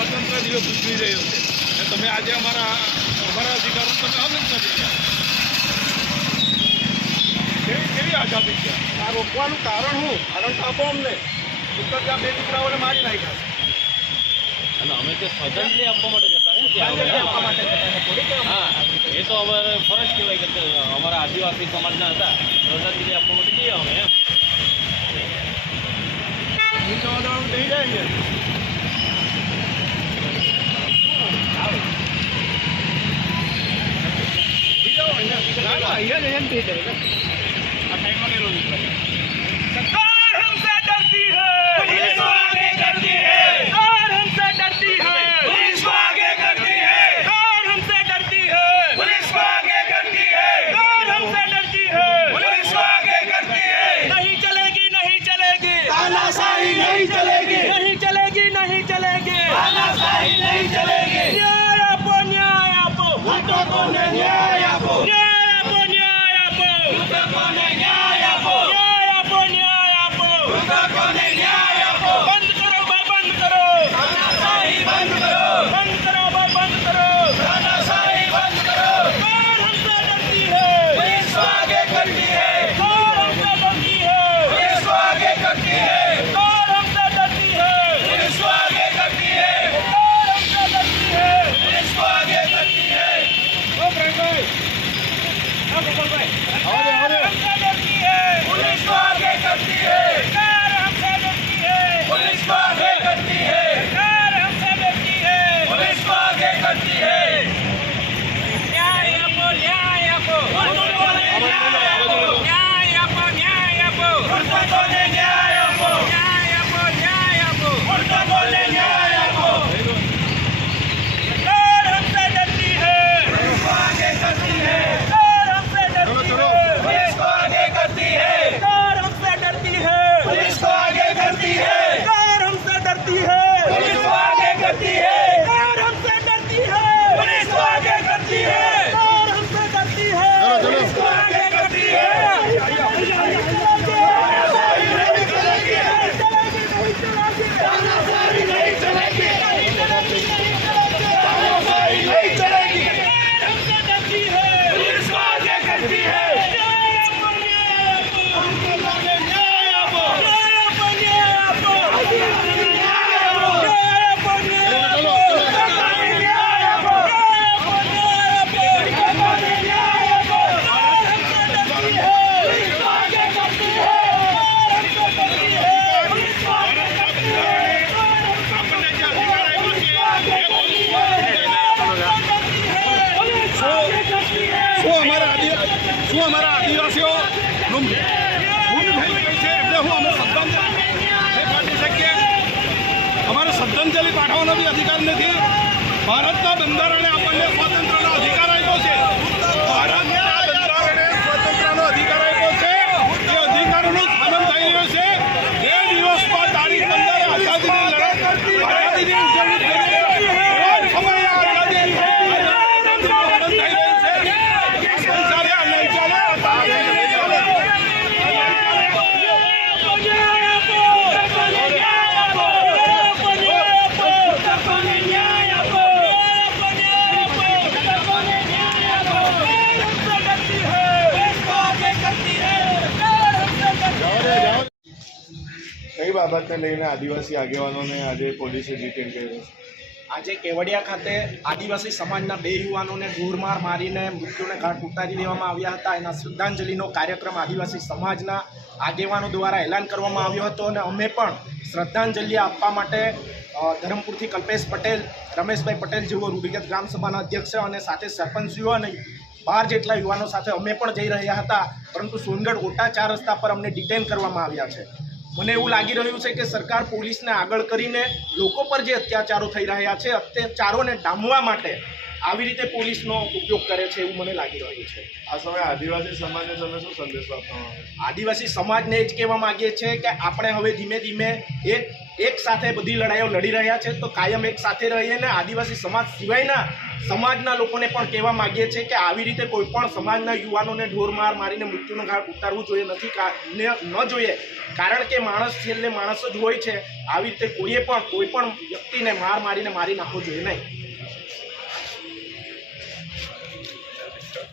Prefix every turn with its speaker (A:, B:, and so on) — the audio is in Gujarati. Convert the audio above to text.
A: સ્વતંત્ર દિવસ ઉજવી રહ્યો છે. અને તમે આજે અમારા અમારા અધિકારો તમે હનન કરી રહ્યા. કેવી કેવી આઝાદી છે?
B: આ રોકવાનું કારણ શું કારણ તો આપો અમને. ઉત્તર ત્યાં બે દીકરાઓને મારી નાખ્યા
C: અને અમે તો શ્રદ્ધાંજલિ આપવા માટે જતા ને ત્યાં
B: છે
C: આગળ.
B: આપવા માટે જતા હતા. થોડી કે
C: હા એ તો અમારે ફરજ કહેવાય કે તે અમારા આદિવાસી સમાજના હતા. શ્રદ્ધાંજલિ આપવા માટે જઈએ અમે એમ.
B: નીચે વાદળાનું થઈ જાય છે ના ના અહીંયા જ અહીંયા જ हाँ
A: શું અમારા આદિવાસીઓ? ભૂલ થઈ ગઈ છે. એટલે હું અમે શ્રદ્ધાંજલિ શકીએ. અમારે શ્રદ્ધાંજલિ પાઠવવાનો બી અધિકાર નથી. ભારતના બંધારણે આપણને સ્વાતંત્ર્યનો અધિકાર આપ્યો છે ભારતના બંધારણે સ્વાતંત્ર્યનો અધિકાર આપ્યો છે એ અધિકારનું હનન થઈ રહ્યું છે બે દિવસમાં તારીખ પંદરે આઝાદીની લડત આઝાદીની ઉજવણી થઈ રહી છે રોજ સમયે આઝાદીની આઝાદીનું હનન થઈ રહ્યું છે સંસારે આ નહીં ચાલે આ તારે નહીં ચાલે
D: કઈ બાબતને લઈને આદિવાસી આગેવાનોને આજે પોલીસે ડિટેન કર્યો
B: આજે કેવડિયા ખાતે આદિવાસી સમાજના બે યુવાનોને ઢોરમાર મારીને મૃત્યુને ઘાટ ઉતારી દેવામાં આવ્યા હતા. એના શ્રદ્ધાંજલિનો કાર્યક્રમ આદિવાસી સમાજના આગેવાનો દ્વારા એલાન કરવામાં આવ્યો હતો અને અમે પણ શ્રદ્ધાંજલિ આપવા માટે ધરમપુરથી કલ્પેશ પટેલ, રમેશભાઈ પટેલ જેવો રૂઢિગત ગ્રામસભાના અધ્યક્ષ અને સાથે સરપંચીઓ અને બાર જેટલા યુવાનો સાથે અમે પણ જઈ રહ્યા હતા. પરંતુ સોનગઢ ઓટા ચાર રસ્તા પર અમને ડિટેન કરવામાં આવ્યા છે. મને એવું લાગી રહ્યું છે કે સરકાર પોલીસને આગળ કરીને લોકો પર જે અત્યાચારો થઈ રહ્યા છે અત્યાચારોને ડામવા માટે આવી રીતે પોલીસનો ઉપયોગ કરે છે એવું મને લાગી રહ્યું છે.
D: આ સમયે આદિવાસી સમાજને તમે શું સંદેશો આપવા
B: આદિવાસી સમાજને એ જ કહેવા માંગીએ છીએ કે આપણે હવે ધીમે ધીમે એક એક સાથે બધી લડાઈઓ લડી રહ્યા છે તો કાયમ એક સાથે રહીએ ને આદિવાસી સમાજ સિવાયના
E: સમાજના લોકોને પણ કહેવા માંગીએ છીએ કે આવી રીતે કોઈ પણ સમાજના યુવાનોને ઢોર માર મારીને મૃત્યુનો ઘાટ ઉતારવું જોઈએ, નથી ન જોઈએ. કારણ કે માણસ છેલ્લે માણસ જ હોય છે. આવી રીતે કોઈએ પણ કોઈ પણ વ્યક્તિને માર મારીને મારી નાખવો જોઈએ નહીં.